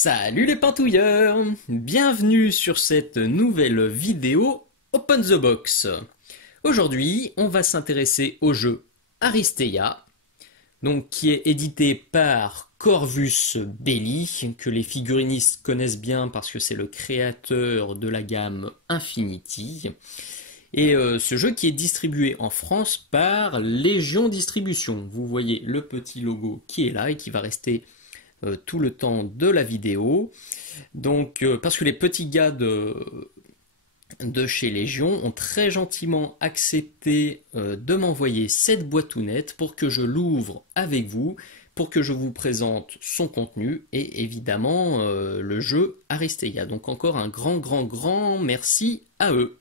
Salut les pintouilleurs! Bienvenue sur cette nouvelle vidéo Open the Box. Aujourd'hui, on va s'intéresser au jeu Aristeia, donc qui est édité par Corvus Belli, que les figurinistes connaissent bien parce que c'est le créateur de la gamme Infinity. Et ce jeu qui est distribué en France par Légion Distribution. Vous voyez le petit logo qui est là et qui va rester tout le temps de la vidéo. Donc, parce que les petits gars de chez Légion ont très gentiment accepté de m'envoyer cette boîtounette pour que je l'ouvre avec vous, pour que je vous présente son contenu et évidemment le jeu Aristeia. Donc encore un grand merci à eux.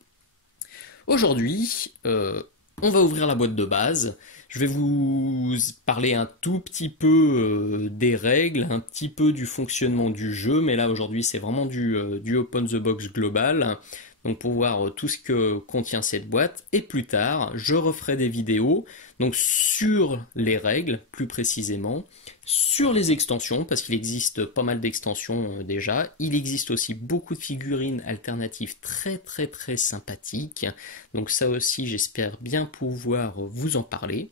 Aujourd'hui, on va ouvrir la boîte de base. Je vais vous parler un tout petit peu des règles, un petit peu du fonctionnement du jeu, mais là aujourd'hui c'est vraiment du Open the Box global. Donc pour voir tout ce que contient cette boîte, et plus tard je referai des vidéos donc sur les règles plus précisément, sur les extensions parce qu'il existe pas mal d'extensions déjà. Il existe aussi beaucoup de figurines alternatives très sympathiques. Donc ça aussi j'espère bien pouvoir vous en parler.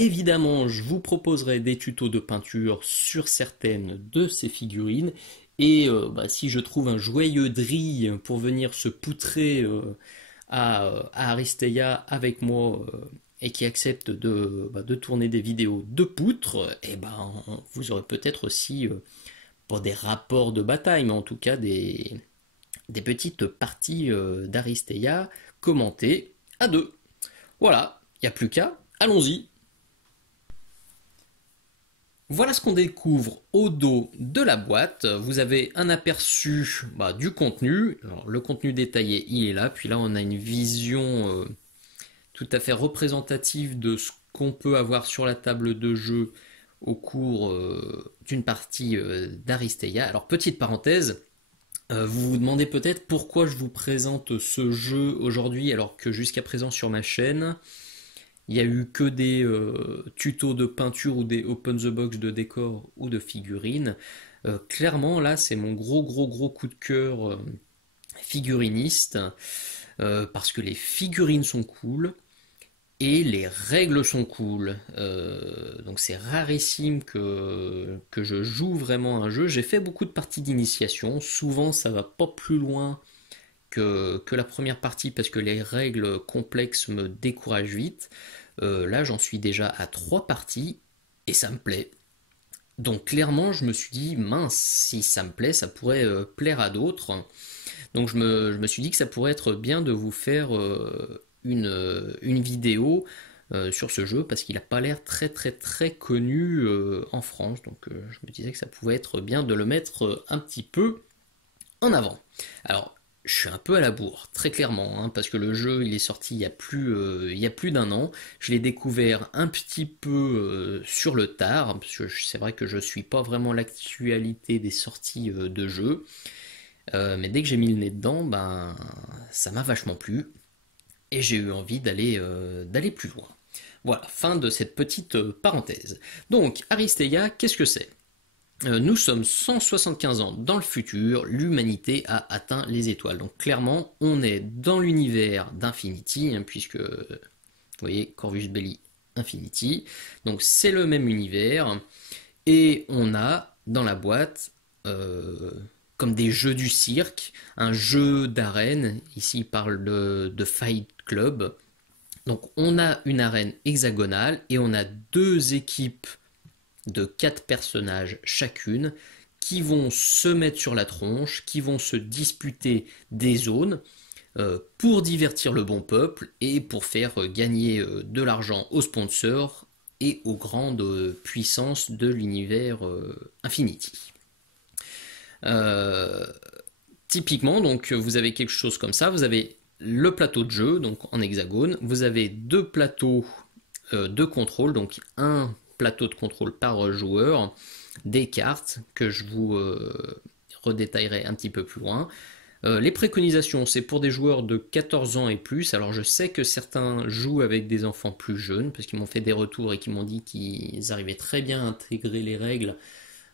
Évidemment, je vous proposerai des tutos de peinture sur certaines de ces figurines. Et si je trouve un joyeux drille pour venir se poutrer à Aristeia avec moi et qui accepte de tourner des vidéos de poutre, et vous aurez peut-être aussi pas des rapports de bataille, mais en tout cas des petites parties d'Aristeia commentées à deux. Voilà, il n'y a plus qu'à, allons-y. Voilà ce qu'on découvre au dos de la boîte. Vous avez un aperçu du contenu. Alors, le contenu détaillé, il est là. Puis là, on a une vision tout à fait représentative de ce qu'on peut avoir sur la table de jeu au cours d'une partie d'Aristeia. Alors, petite parenthèse, vous vous demandez peut-être pourquoi je vous présente ce jeu aujourd'hui alors que jusqu'à présent sur ma chaîne, il n'y a eu que des tutos de peinture ou des open the box de décor ou de figurines. Clairement, là, c'est mon gros coup de cœur figuriniste. Parce que les figurines sont cool et les règles sont cool. Donc c'est rarissime que je joue vraiment un jeu. J'ai fait beaucoup de parties d'initiation. Souvent, ça va pas plus loin que la première partie parce que les règles complexes me découragent vite. Là j'en suis déjà à 3 parties et ça me plaît. Donc clairement je me suis dit mince, si ça me plaît ça pourrait plaire à d'autres. Donc je me suis dit que ça pourrait être bien de vous faire une vidéo sur ce jeu parce qu'il n'a pas l'air très connu en France. Donc je me disais que ça pouvait être bien de le mettre un petit peu en avant. Alors, je suis un peu à la bourre, très clairement, hein, parce que le jeu il est sorti il y a plus d'un an. Je l'ai découvert un petit peu sur le tard, parce que c'est vrai que je suis pas vraiment l'actualité des sorties de jeux. Mais dès que j'ai mis le nez dedans, ça m'a vachement plu. Et j'ai eu envie d'aller plus loin. Voilà, fin de cette petite parenthèse. Donc, Aristeia, qu'est-ce que c'est ? Nous sommes 175 ans dans le futur, l'humanité a atteint les étoiles. Donc clairement, on est dans l'univers d'Infinity, hein, puisque, vous voyez, Corvus Belli, Infinity. Donc c'est le même univers. Et on a dans la boîte, comme des jeux du cirque, un jeu d'arène. Ici, il parle de Fight Club. Donc on a une arène hexagonale et on a 2 équipes de 4 personnages chacune qui vont se mettre sur la tronche, qui vont se disputer des zones pour divertir le bon peuple et pour faire gagner de l'argent aux sponsors et aux grandes puissances de l'univers Infinity. Typiquement, donc vous avez quelque chose comme ça, vous avez le plateau de jeu, donc en hexagone, vous avez 2 plateaux de contrôle, donc un plateau de contrôle par joueur, des cartes que je vous redétaillerai un petit peu plus loin. Les préconisations, c'est pour des joueurs de 14 ans et plus. Alors je sais que certains jouent avec des enfants plus jeunes, parce qu'ils m'ont fait des retours et qu'ils m'ont dit qu'ils arrivaient très bien à intégrer les règles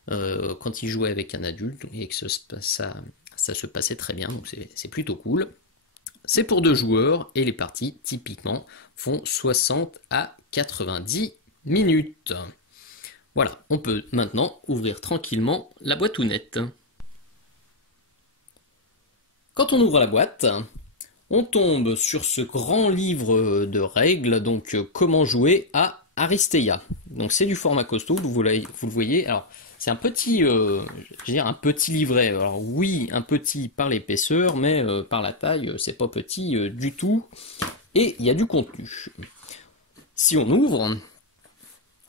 quand il jouait avec un adulte et que ça se passait très bien, donc c'est plutôt cool. C'est pour 2 joueurs et les parties typiquement font 60 à 90 minutes. Voilà, on peut maintenant ouvrir tranquillement la boîte ou nette. Quand on ouvre la boîte, on tombe sur ce grand livre de règles, donc comment jouer à Aristeia. Donc c'est du format costaud, vous le voyez. Alors c'est un petit, je veux dire un petit livret. Alors oui, un petit par l'épaisseur, mais par la taille, c'est pas petit du tout. Et il y a du contenu. Si on ouvre,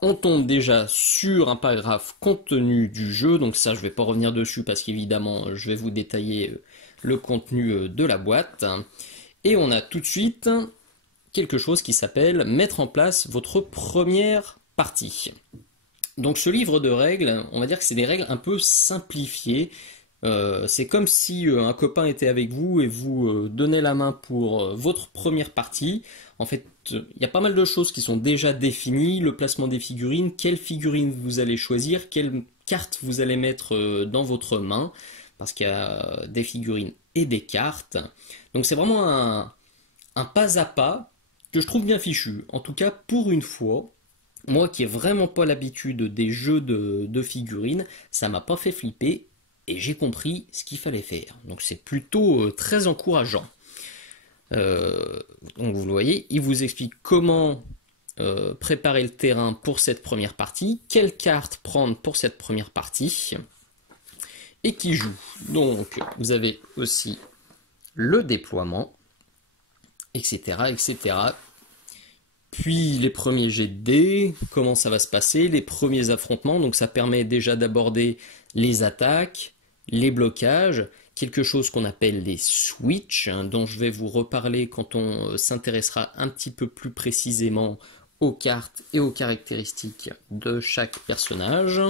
on tombe déjà sur un paragraphe contenu du jeu. Donc ça, je vais pas revenir dessus parce qu'évidemment, je vais vous détailler le contenu de la boîte. Et on a tout de suite quelque chose qui s'appelle mettre en place votre première partie. Donc ce livre de règles, on va dire que c'est des règles un peu simplifiées. C'est comme si un copain était avec vous et vous donnait la main pour votre première partie. En fait, il y a pas mal de choses qui sont déjà définies. Le placement des figurines, quelles figurines vous allez choisir, quelles cartes vous allez mettre dans votre main. Parce qu'il y a des figurines et des cartes. Donc c'est vraiment un pas à pas que je trouve bien fichu. En tout cas, pour une fois, moi qui n'ai vraiment pas l'habitude des jeux de figurines, ça m'a pas fait flipper et j'ai compris ce qu'il fallait faire. Donc c'est plutôt très encourageant. Donc vous le voyez, il vous explique comment préparer le terrain pour cette première partie, quelles cartes prendre pour cette première partie, et qui joue. Donc vous avez aussi le déploiement, etc., etc. Puis les premiers jets de dés, comment ça va se passer, les premiers affrontements, donc ça permet déjà d'aborder les attaques, les blocages, quelque chose qu'on appelle les switches, dont je vais vous reparler quand on s'intéressera un petit peu plus précisément aux cartes et aux caractéristiques de chaque personnage.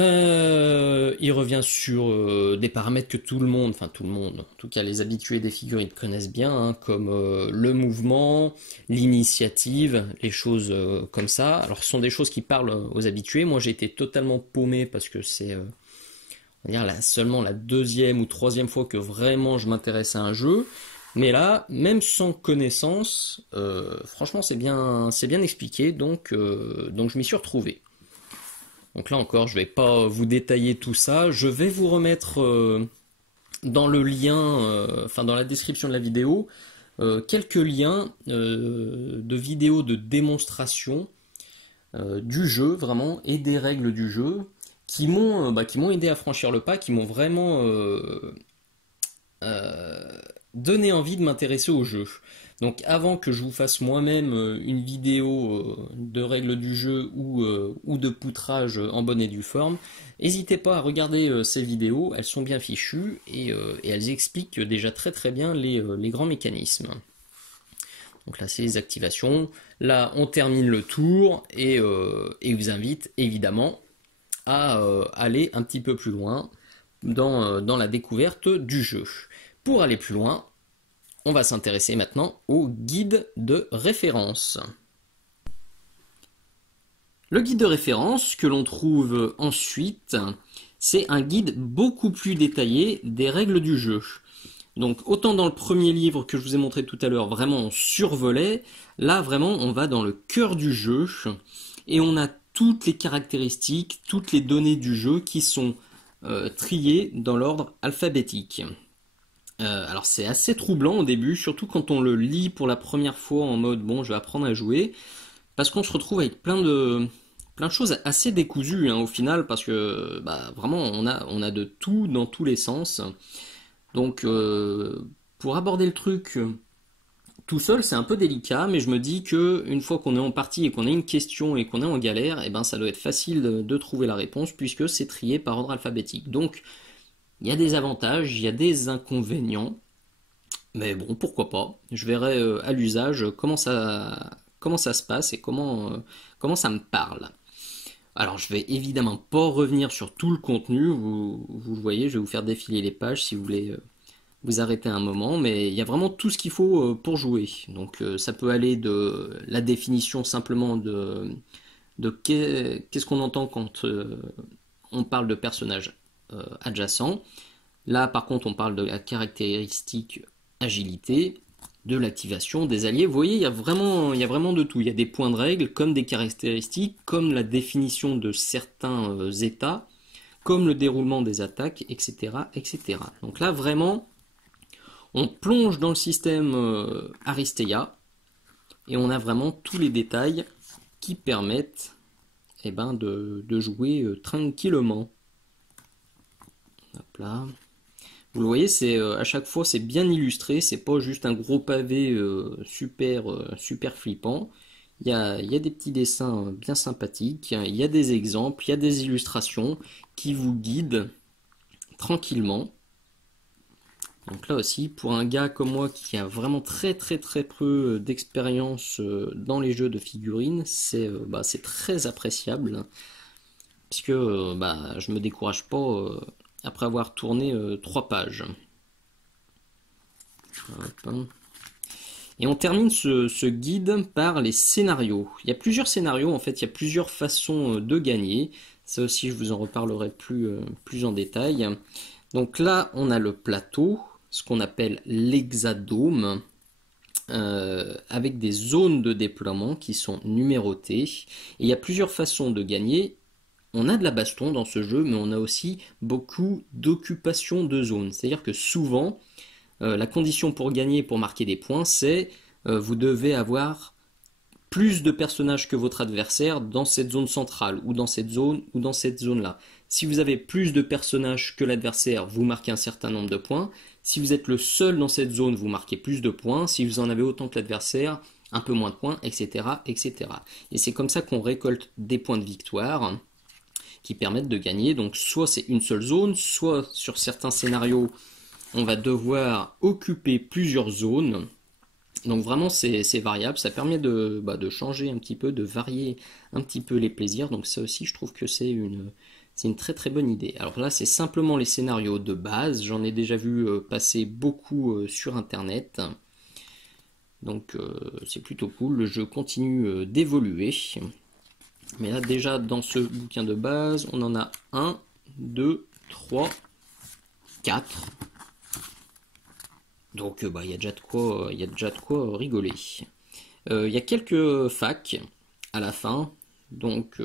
Il revient sur des paramètres que tout le monde, en tout cas les habitués des figurines connaissent bien, comme le mouvement, l'initiative, les choses comme ça. Alors ce sont des choses qui parlent aux habitués. Moi j'ai été totalement paumé parce que c'est on va dire seulement la 2e ou 3e fois que vraiment je m'intéresse à un jeu. Mais là, même sans connaissance, franchement c'est bien expliqué, donc je m'y suis retrouvé. Donc là encore, je ne vais pas vous détailler tout ça. Je vais vous remettre dans le lien, dans la description de la vidéo, quelques liens de vidéos de démonstration du jeu, vraiment, et des règles du jeu, qui m'ont aidé à franchir le pas, qui m'ont vraiment donné envie de m'intéresser au jeu. Donc avant que je vous fasse moi-même une vidéo de règles du jeu ou de poutrage en bonne et due forme, n'hésitez pas à regarder ces vidéos, elles sont bien fichues et elles expliquent déjà très très bien les grands mécanismes. Donc là c'est les activations, là on termine le tour et vous invite évidemment à aller un petit peu plus loin dans la découverte du jeu. Pour aller plus loin, on va s'intéresser maintenant au guide de référence. Le guide de référence que l'on trouve ensuite, c'est un guide beaucoup plus détaillé des règles du jeu. Donc autant dans le premier livre que je vous ai montré tout à l'heure, vraiment on survolait, là vraiment on va dans le cœur du jeu et on a toutes les caractéristiques, toutes les données du jeu qui sont triées dans l'ordre alphabétique. Alors c'est assez troublant au début, surtout quand on le lit pour la première fois en mode bon je vais apprendre à jouer, parce qu'on se retrouve avec plein de choses assez décousues au final, parce que vraiment on a de tout dans tous les sens. Donc pour aborder le truc tout seul c'est un peu délicat, mais je me dis que une fois qu'on est en partie et qu'on a une question et qu'on est en galère, et ben ça doit être facile de trouver la réponse puisque c'est trié par ordre alphabétique. Donc il y a des avantages, il y a des inconvénients, mais bon, pourquoi pas. Je verrai à l'usage comment ça se passe et comment ça me parle. Alors, je vais évidemment pas revenir sur tout le contenu, vous le voyez, je vais vous faire défiler les pages si vous voulez vous arrêter un moment, mais il y a vraiment tout ce qu'il faut pour jouer. Donc, ça peut aller de la définition simplement qu'est-ce qu'on entend quand on parle de personnages adjacents. Là, par contre, on parle de la caractéristique agilité, de l'activation des alliés. Vous voyez, il y a vraiment de tout. Il y a des points de règle, comme des caractéristiques, comme la définition de certains états, comme le déroulement des attaques, etc., etc. Donc là, vraiment, on plonge dans le système Aristeia, et on a vraiment tous les détails qui permettent de jouer tranquillement. Hop là. Vous le voyez, à chaque fois c'est bien illustré, c'est pas juste un gros pavé super flippant. Il y a des petits dessins bien sympathiques, il y a des exemples, il y a des illustrations qui vous guident tranquillement. Donc là aussi, pour un gars comme moi qui a vraiment très peu d'expérience dans les jeux de figurines, c'est très appréciable, puisque je me décourage pas après avoir tourné 3 pages. Hop. Et on termine ce guide par les scénarios. Il y a plusieurs scénarios, en fait, il y a plusieurs façons de gagner. Ça aussi, je vous en reparlerai plus en détail. Donc là, on a le plateau, ce qu'on appelle l'hexadome, avec des zones de déploiement qui sont numérotées. Et il y a plusieurs façons de gagner. On a de la baston dans ce jeu, mais on a aussi beaucoup d'occupation de zones. C'est-à-dire que souvent, la condition pour gagner, pour marquer des points, c'est vous devez avoir plus de personnages que votre adversaire dans cette zone centrale, ou dans cette zone, ou dans cette zone-là. Si vous avez plus de personnages que l'adversaire, vous marquez un certain nombre de points. Si vous êtes le seul dans cette zone, vous marquez plus de points. Si vous en avez autant que l'adversaire, un peu moins de points, etc., etc. Et c'est comme ça qu'on récolte des points de victoire qui permettent de gagner. Donc soit c'est une seule zone, soit sur certains scénarios, on va devoir occuper plusieurs zones. Donc vraiment c'est variable, ça permet de changer un petit peu, de varier un petit peu les plaisirs. Donc ça aussi je trouve que c'est une très bonne idée. Alors là c'est simplement les scénarios de base, j'en ai déjà vu passer beaucoup sur internet. Donc c'est plutôt cool, le jeu continue d'évoluer. Mais là déjà dans ce bouquin de base, on en a 1, 2, 3, 4. Donc il y a déjà de quoi rigoler. Il y a quelques facs à la fin, donc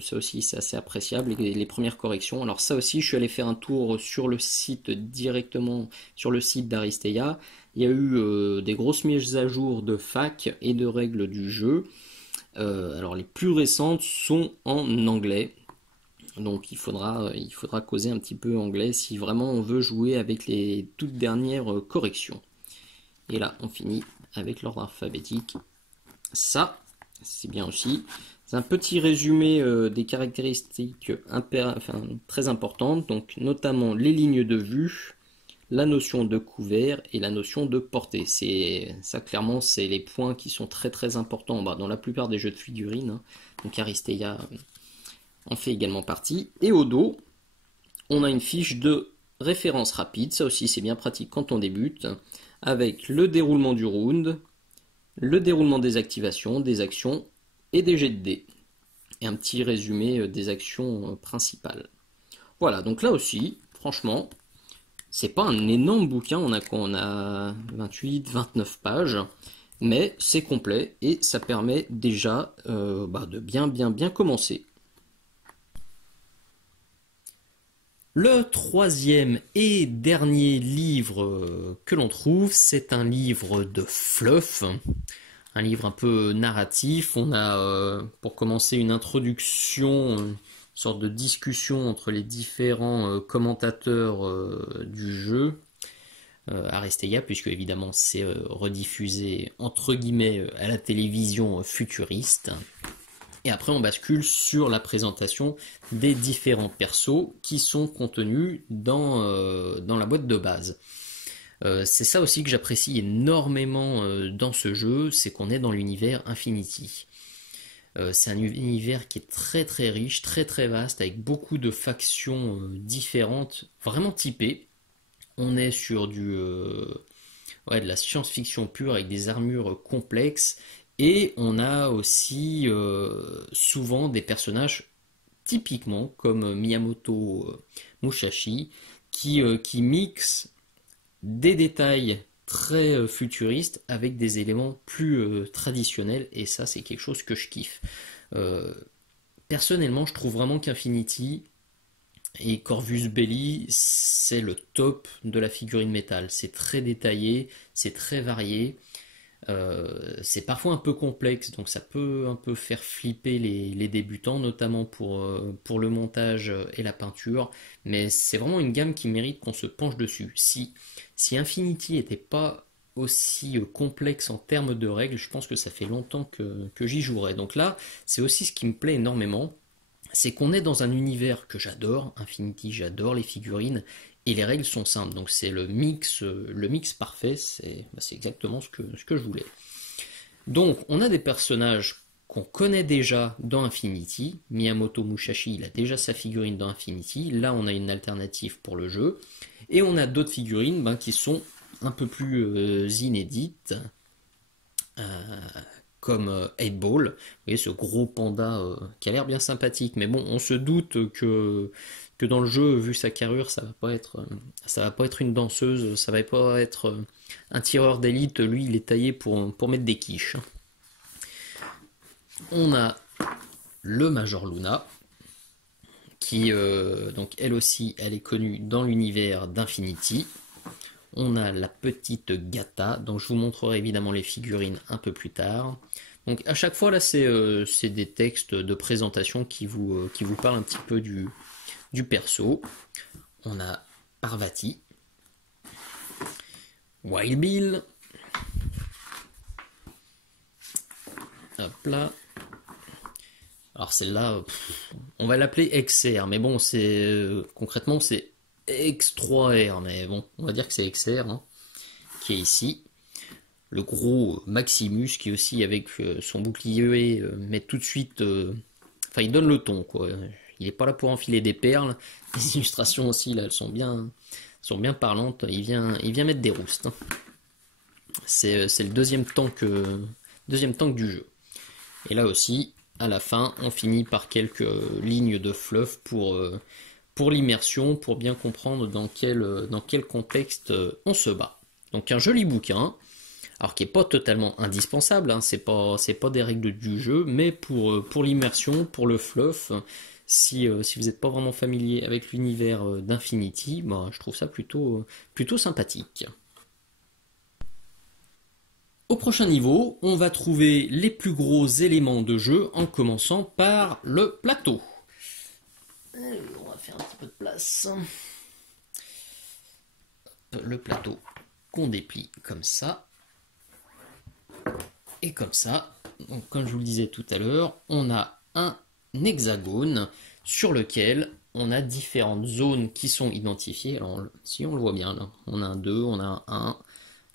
ça aussi c'est assez appréciable, les premières corrections. Alors ça aussi je suis allé faire un tour sur le site directement, sur le site d'Aristeia. Il y a eu des grosses mises à jour de facs et de règles du jeu. Alors les plus récentes sont en anglais. Donc il faudra causer un petit peu anglais si vraiment on veut jouer avec les toutes dernières corrections. Et là on finit avec l'ordre alphabétique. Ça, c'est bien aussi. C'est un petit résumé des caractéristiques très importantes, donc notamment les lignes de vue, la notion de couvert et la notion de portée. Ça clairement c'est les points qui sont très importants dans la plupart des jeux de figurines. Hein. Donc Aristeia en fait également partie. Et au dos, on a une fiche de référence rapide. Ça aussi, c'est bien pratique quand on débute. Avec le déroulement du round, le déroulement des activations, des actions et des jets de dés. Et un petit résumé des actions principales. Voilà, donc là aussi, franchement, c'est pas un énorme bouquin. On a 28, 29 pages. Mais c'est complet et ça permet déjà de bien commencer. Le troisième et dernier livre que l'on trouve, c'est un livre de fluff, un livre un peu narratif. On a, pour commencer, une introduction, une sorte de discussion entre les différents commentateurs du jeu, Aristeia, puisque évidemment c'est rediffusé entre guillemets à la télévision futuriste. Et après, on bascule sur la présentation des différents persos qui sont contenus dans la boîte de base. C'est ça aussi que j'apprécie énormément dans ce jeu, c'est qu'on est dans l'univers Infinity. C'est un univers qui est très riche, très vaste, avec beaucoup de factions différentes, vraiment typées. On est sur de la science-fiction pure, avec des armures complexes, Et on a aussi souvent des personnages typiquement comme Miyamoto Musashi qui mixent des détails très futuristes avec des éléments plus traditionnels, et ça c'est quelque chose que je kiffe. Euh, Personnellement, je trouve vraiment qu'Infinity et Corvus Belli, c'est le top de la figurine métal. C'est très détaillé, c'est très varié. C'est parfois un peu complexe, donc ça peut un peu faire flipper les débutants, notamment pour le montage et la peinture, mais c'est vraiment une gamme qui mérite qu'on se penche dessus. Si Infinity n'était pas aussi complexe en termes de règles, je pense que ça fait longtemps que j'y jouerais. Donc là, c'est aussi ce qui me plaît énormément, c'est qu'on est dans un univers que j'adore, Infinity, j'adore les figurines, et les règles sont simples, donc c'est le mix parfait, c'est exactement ce que je voulais. Donc on a des personnages qu'on connaît déjà dans Infinity, Miyamoto Musashi, il a déjà sa figurine dans Infinity, là on a une alternative pour le jeu, et on a d'autres figurines qui sont un peu plus inédites, comme 8 Ball, vous voyez ce gros panda qui a l'air bien sympathique, mais bon, on se doute que dans le jeu, vu sa carrure, ça va pas être une danseuse, ça va pas être un tireur d'élite, lui il est taillé pour mettre des quiches. On a le Major Luna, qui donc elle aussi, elle est connue dans l'univers d'Infinity. On a la petite Gata, dont je vous montrerai évidemment les figurines un peu plus tard. Donc à chaque fois là c'est des textes de présentation qui vous parlent un petit peu du perso. On a Parvati, Wild Bill, hop là. Alors celle-là, on va l'appeler XR, mais bon concrètement c'est X3R, mais bon, on va dire que c'est XR, hein, qui est ici. Le gros Maximus qui aussi avec son bouclier met tout de suite... Enfin, il donne le ton, quoi. Il n'est pas là pour enfiler des perles. Les illustrations aussi, là, elles sont bien parlantes. Il vient mettre des roustes. Hein. C'est le deuxième tank du jeu. Et là aussi, à la fin, on finit par quelques lignes de fluff pour l'immersion, pour bien comprendre dans quel contexte on se bat. Donc un joli bouquin, alors qui n'est pas totalement indispensable, hein, c'est pas des règles du jeu, mais pour l'immersion, pour le fluff, si vous n'êtes pas vraiment familier avec l'univers d'Infinity, je trouve ça plutôt sympathique. Au prochain niveau, on va trouver les plus gros éléments de jeu en commençant par le plateau. On va faire un petit peu de place. Le plateau qu'on déplie comme ça. Et comme ça, donc comme je vous le disais tout à l'heure, on a un hexagone sur lequel on a différentes zones qui sont identifiées. Alors si on le voit bien là, on a un 2, on a un 1,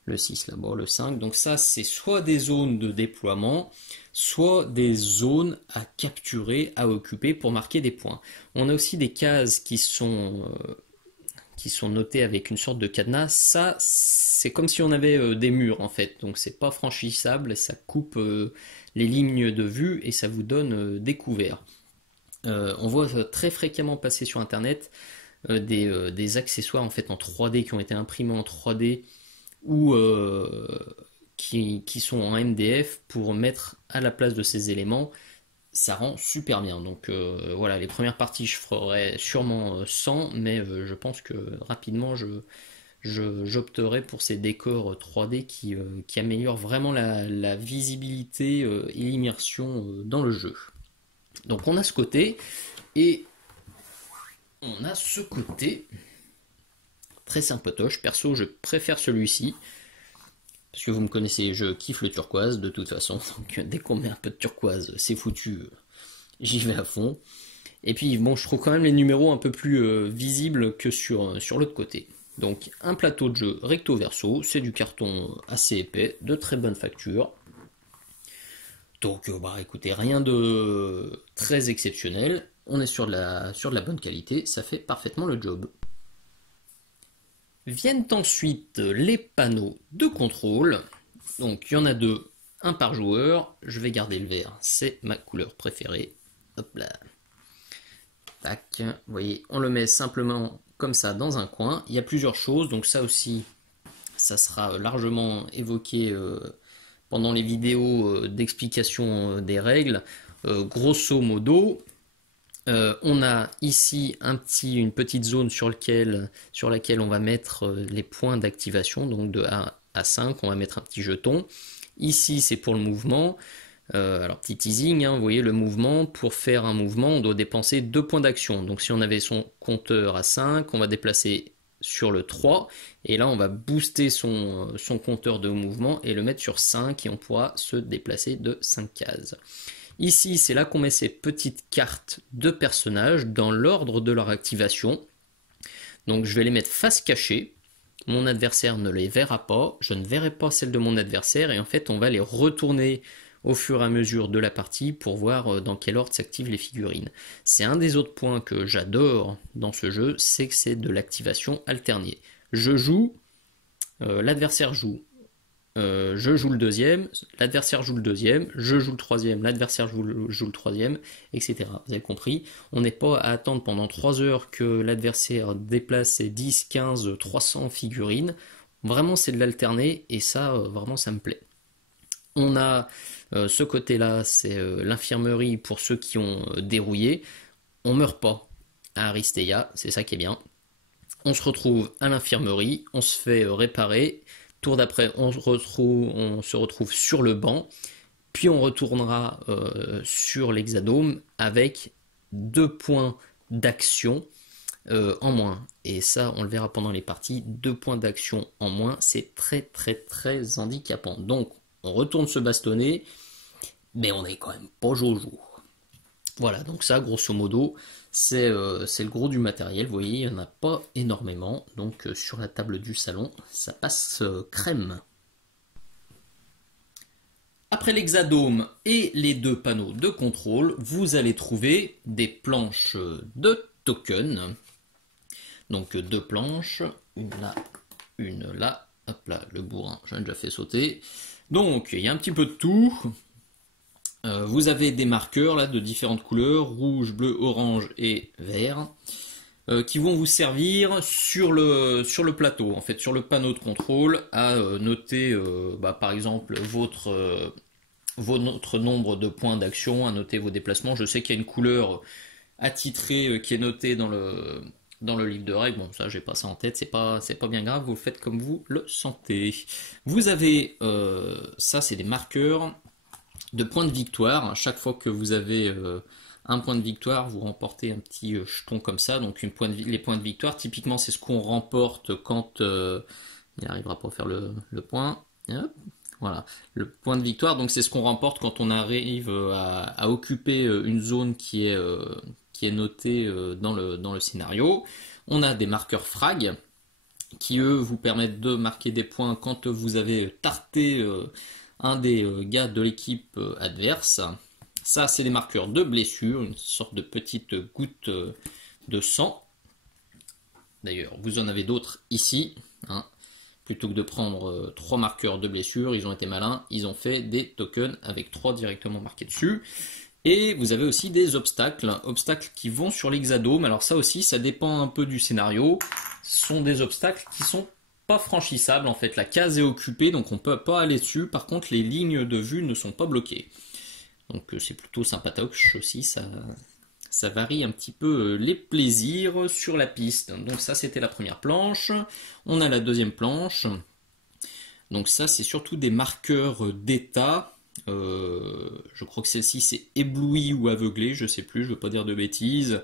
le 6 là-bas, le 5. Donc ça c'est soit des zones de déploiement, soit des zones à capturer, à occuper pour marquer des points. On a aussi des cases qui sont notées avec une sorte de cadenas. Ça c'est comme si on avait des murs en fait, donc c'est pas franchissable, ça coupe les lignes de vue et ça vous donne des couverts. On voit très fréquemment passer sur internet des accessoires en fait en 3D qui ont été imprimés en 3D ou qui sont en MDF pour mettre à la place de ces éléments. Ça rend super bien. Donc voilà, les premières parties je ferai sûrement sans, mais je pense que rapidement j'opterai pour ces décors 3D qui améliorent vraiment la visibilité et l'immersion dans le jeu. Donc on a ce côté, et on a ce côté très sympatoche. Perso, je préfère celui-ci, parce que vous me connaissez, je kiffe le turquoise de toute façon. Donc dès qu'on met un peu de turquoise, c'est foutu, j'y vais à fond. Et puis bon, je trouve quand même les numéros un peu plus visibles que sur l'autre côté. Donc un plateau de jeu recto verso, c'est du carton assez épais, de très bonne facture. Donc écoutez, rien de très exceptionnel, on est sur de la bonne qualité, ça fait parfaitement le job. Viennent ensuite les panneaux de contrôle. Donc il y en a deux, un par joueur. Je vais garder le vert, c'est ma couleur préférée. Hop là. Tac. Vous voyez, on le met simplement comme ça dans un coin. Il y a plusieurs choses, donc ça aussi, ça sera largement évoqué pendant les vidéos d'explication des règles. Grosso modo, on a ici une petite zone sur laquelle on va mettre les points d'activation, donc de 1 à 5, on va mettre un petit jeton. Ici, c'est pour le mouvement. Alors, petit teasing, hein, vous voyez le mouvement, pour faire un mouvement, on doit dépenser 2 points d'action. Donc, si on avait son compteur à 5, on va déplacer sur le 3, et là, on va booster son compteur de mouvement et le mettre sur 5, et on pourra se déplacer de 5 cases. Ici, c'est là qu'on met ces petites cartes de personnages dans l'ordre de leur activation. Donc, je vais les mettre face cachée. Mon adversaire ne les verra pas, je ne verrai pas celles de mon adversaire, et en fait, on va les retourner au fur et à mesure de la partie pour voir dans quel ordre s'activent les figurines. C'est un des autres points que j'adore dans ce jeu, c'est que c'est de l'activation alternée. Je joue, l'adversaire joue. Je joue le deuxième, l'adversaire joue le deuxième, je joue le troisième, l'adversaire joue le troisième, etc. Vous avez compris, on n'est pas à attendre pendant 3 heures que l'adversaire déplace ses 10, 15, 300 figurines. Vraiment, c'est de l'alterner, et ça, vraiment, ça me plaît. On a ce côté-là, c'est l'infirmerie pour ceux qui ont dérouillé. On meurt pas à Aristeia, c'est ça qui est bien. On se retrouve à l'infirmerie, on se fait réparer. Tour d'après, on se retrouve sur le banc, puis on retournera sur l'hexadome avec 2 points d'action en moins. Et ça, on le verra pendant les parties, 2 points d'action en moins, c'est très très très handicapant. Donc, on retourne se bastonner, mais on n'est quand même pas jojo. Voilà, donc ça, grosso modo, c'est le gros du matériel. Vous voyez, il n'y en a pas énormément. Donc sur la table du salon, ça passe crème. Après l'hexadome et les 2 panneaux de contrôle, vous allez trouver des planches de tokens. Donc 2 planches, une là. Hop là, le bourrin, j'en ai déjà fait sauter. Donc, il y a un petit peu de tout. Vous avez des marqueurs là de différentes couleurs, rouge, bleu, orange et vert, qui vont vous servir sur le plateau, en fait, sur le panneau de contrôle, à noter par exemple votre nombre de points d'action, à noter vos déplacements. Je sais qu'il y a une couleur attitrée qui est notée dans le livre de règles. Bon, ça, j'ai pas ça en tête, c'est pas bien grave, vous le faites comme vous le sentez. Vous avez, ça c'est des marqueurs de points de victoire. Chaque fois que vous avez un point de victoire, vous remportez un petit jeton comme ça. Donc les points de victoire, typiquement c'est ce qu'on remporte quand il n'arrivera pas à faire le point. Hop, voilà, le point de victoire, donc c'est ce qu'on remporte quand on arrive à occuper une zone qui est notée dans le scénario. On a des marqueurs frag qui eux vous permettent de marquer des points quand vous avez tarté un des gars de l'équipe adverse. Ça, c'est des marqueurs de blessure, une sorte de petite goutte de sang. D'ailleurs, vous en avez d'autres ici. Hein. Plutôt que de prendre 3 marqueurs de blessure, ils ont été malins, ils ont fait des tokens avec 3 directement marqués dessus. Et vous avez aussi des obstacles qui vont sur l'hexadome. Alors ça aussi, ça dépend un peu du scénario. Ce sont des obstacles qui sont pas franchissables, en fait, la case est occupée, donc on peut pas aller dessus. Par contre, les lignes de vue ne sont pas bloquées. Donc c'est plutôt sympatoche aussi, ça varie un petit peu les plaisirs sur la piste. Donc ça, c'était la première planche. On a la deuxième planche. Donc ça, c'est surtout des marqueurs d'état. Je crois que celle-ci, c'est ébloui ou aveuglé, je sais plus, je veux pas dire de bêtises.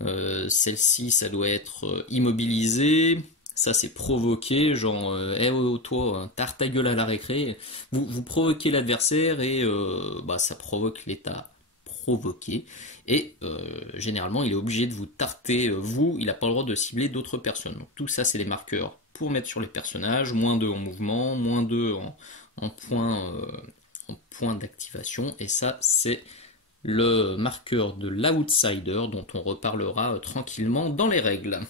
Celle-ci, ça doit être immobilisé. Ça, c'est provoquer, genre, oh, toi, tarte ta gueule à la récré. Vous provoquez l'adversaire et ça provoque l'état provoqué. Et généralement, il est obligé de vous tarter, vous, il n'a pas le droit de cibler d'autres personnes. Donc, tout ça, c'est les marqueurs pour mettre sur les personnages. -2 en mouvement, -2 en point d'activation. Et ça, c'est le marqueur de l'outsider dont on reparlera tranquillement dans les règles.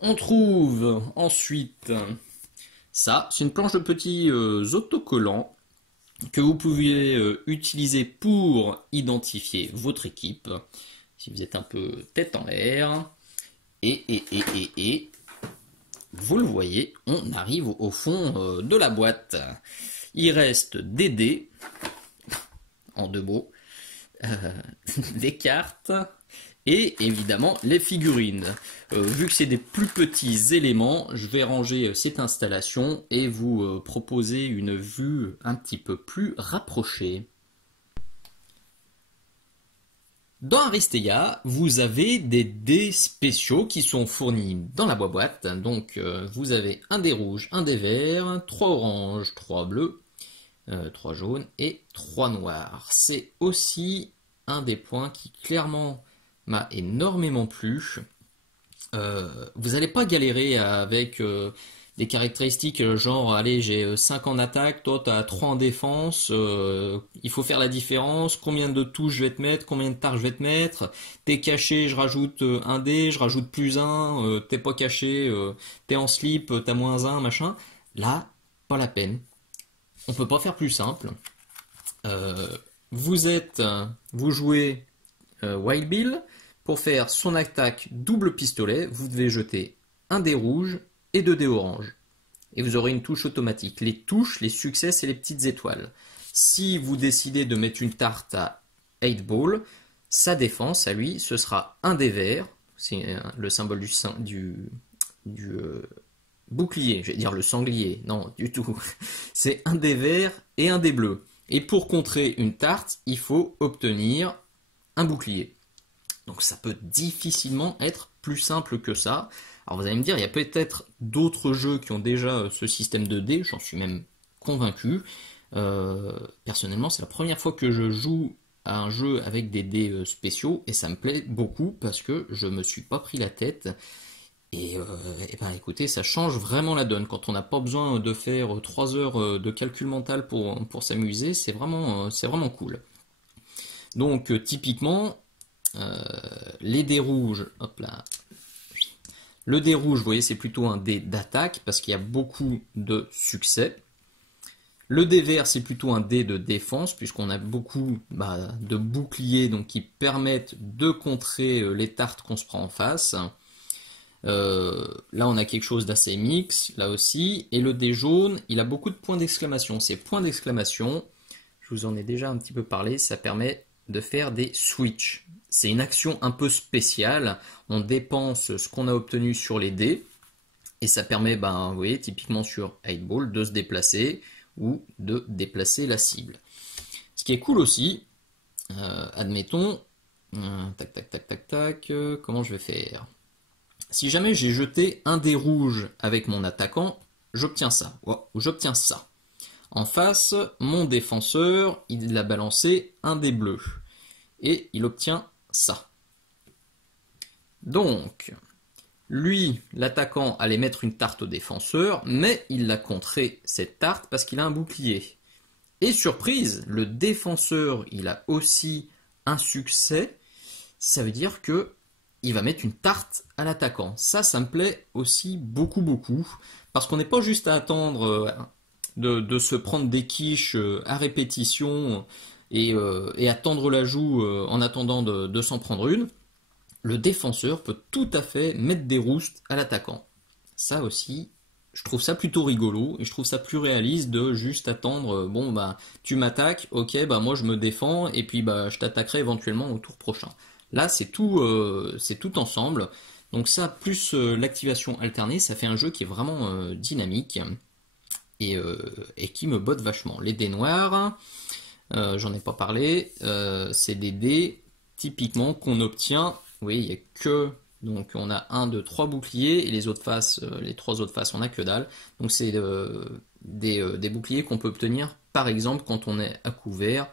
On trouve ensuite ça, c'est une planche de petits autocollants que vous pouvez utiliser pour identifier votre équipe, si vous êtes un peu tête en l'air. Et vous le voyez, on arrive au fond de la boîte. Il reste des dés, en 2 mots, des cartes et évidemment les figurines. Vu que c'est des plus petits éléments, je vais ranger cette installation et vous proposer une vue un petit peu plus rapprochée. Dans Aristea, vous avez des dés spéciaux qui sont fournis dans la boîte. Donc vous avez un dé rouge, un dé vert, 3 oranges, 3 bleus, 3 jaunes et 3 noirs. C'est aussi un des points qui clairement m'a énormément plu. Vous n'allez pas galérer avec des caractéristiques genre allez j'ai 5 en attaque, toi tu as 3 en défense, il faut faire la différence, combien de touches je vais te mettre, combien de tartes je vais te mettre, t'es caché, je rajoute un dé, je rajoute plus 1, t'es pas caché, t'es en slip, t'as moins 1, machin. Là, pas la peine. On peut pas faire plus simple. Vous jouez Wild Bill. Pour faire son attaque double pistolet, vous devez jeter un dé rouge et 2 dés orange. Et vous aurez une touche automatique. Les touches, les succès, c'est les petites étoiles. Si vous décidez de mettre une tarte à 8 ball, sa défense à lui, ce sera un dé vert. C'est le symbole du bouclier, je vais dire le sanglier. Non, du tout. C'est un dé vert et un dé bleu. Et pour contrer une tarte, il faut obtenir un bouclier. Donc ça peut difficilement être plus simple que ça. Alors vous allez me dire, il y a peut-être d'autres jeux qui ont déjà ce système de dés, j'en suis même convaincu. Personnellement, c'est la première fois que je joue à un jeu avec des dés spéciaux et ça me plaît beaucoup parce que je me suis pas pris la tête. Et ben écoutez, ça change vraiment la donne. Quand on n'a pas besoin de faire 3 heures de calcul mental pour s'amuser, c'est vraiment cool. Donc typiquement, les dés rouges, hop là. Le dé rouge, vous voyez, c'est plutôt un dé d'attaque parce qu'il y a beaucoup de succès. Le dé vert, c'est plutôt un dé de défense puisqu'on a beaucoup de boucliers donc, qui permettent de contrer les tartes qu'on se prend en face. Là, on a quelque chose d'assez mix, là aussi. Et le dé jaune, il a beaucoup de points d'exclamation. Ces points d'exclamation, je vous en ai déjà un petit peu parlé, ça permet de faire des switches. C'est une action un peu spéciale. On dépense ce qu'on a obtenu sur les dés. Et ça permet, vous voyez, typiquement sur 8 ball, de se déplacer ou de déplacer la cible. Ce qui est cool aussi, admettons, comment je vais faire? Si jamais j'ai jeté un dé rouge avec mon attaquant, j'obtiens ça, ou j'obtiens ça. En face, mon défenseur, il a balancé un dé bleu. Et il obtient ça. Donc, lui, l'attaquant, allait mettre une tarte au défenseur, mais il l'a contré, cette tarte, parce qu'il a un bouclier. Et surprise, le défenseur, il a aussi un succès. Ça veut dire que il va mettre une tarte à l'attaquant. Ça me plaît aussi beaucoup, parce qu'on n'est pas juste à attendre de se prendre des quiches à répétition et à tendre la joue en attendant de s'en prendre une. Le défenseur peut tout à fait mettre des roustes à l'attaquant. Ça aussi, je trouve ça plutôt rigolo et je trouve ça plus réaliste de juste attendre, tu m'attaques, ok, moi je me défends et puis je t'attaquerai éventuellement au tour prochain. Là, c'est tout ensemble. Donc ça, plus l'activation alternée, ça fait un jeu qui est vraiment dynamique et qui me botte vachement. Les dés noirs, j'en ai pas parlé, c'est des dés typiquement qu'on obtient. Vous voyez, il n'y a que, donc on a 1, 2, 3 boucliers et les autres faces, les 3 autres faces, on n'a que dalle. Donc c'est des boucliers qu'on peut obtenir par exemple quand on est à couvert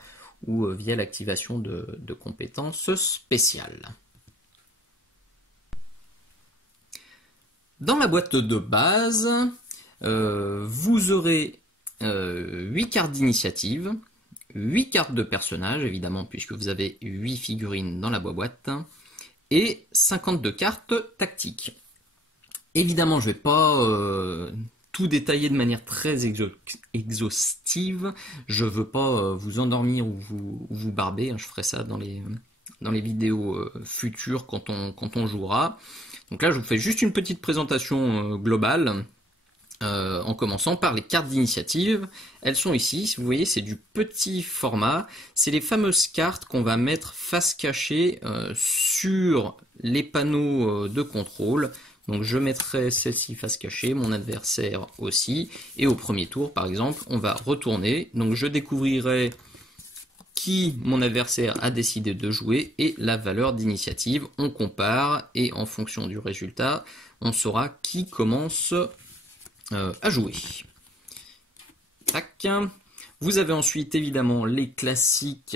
ou via l'activation de compétences spéciales. Dans la boîte de base, vous aurez 8 cartes d'initiative, 8 cartes de personnages, évidemment, puisque vous avez 8 figurines dans la boîte, et 52 cartes tactiques. Évidemment, je ne vais pas tout détailler de manière très exhaustive. Je veux pas vous endormir ou vous barber. Je ferai ça dans les vidéos futures quand on jouera. Donc là, je vous fais juste une petite présentation globale. En commençant par les cartes d'initiative. Elles sont ici, si vous voyez, c'est du petit format. C'est les fameuses cartes qu'on va mettre face cachée sur les panneaux de contrôle. Donc je mettrai celle-ci face cachée, mon adversaire aussi. Et au premier tour, par exemple, on va retourner. Donc je découvrirai qui mon adversaire a décidé de jouer et la valeur d'initiative. On compare et en fonction du résultat, on saura qui commence à jouer. Tac. Vous avez ensuite évidemment les classiques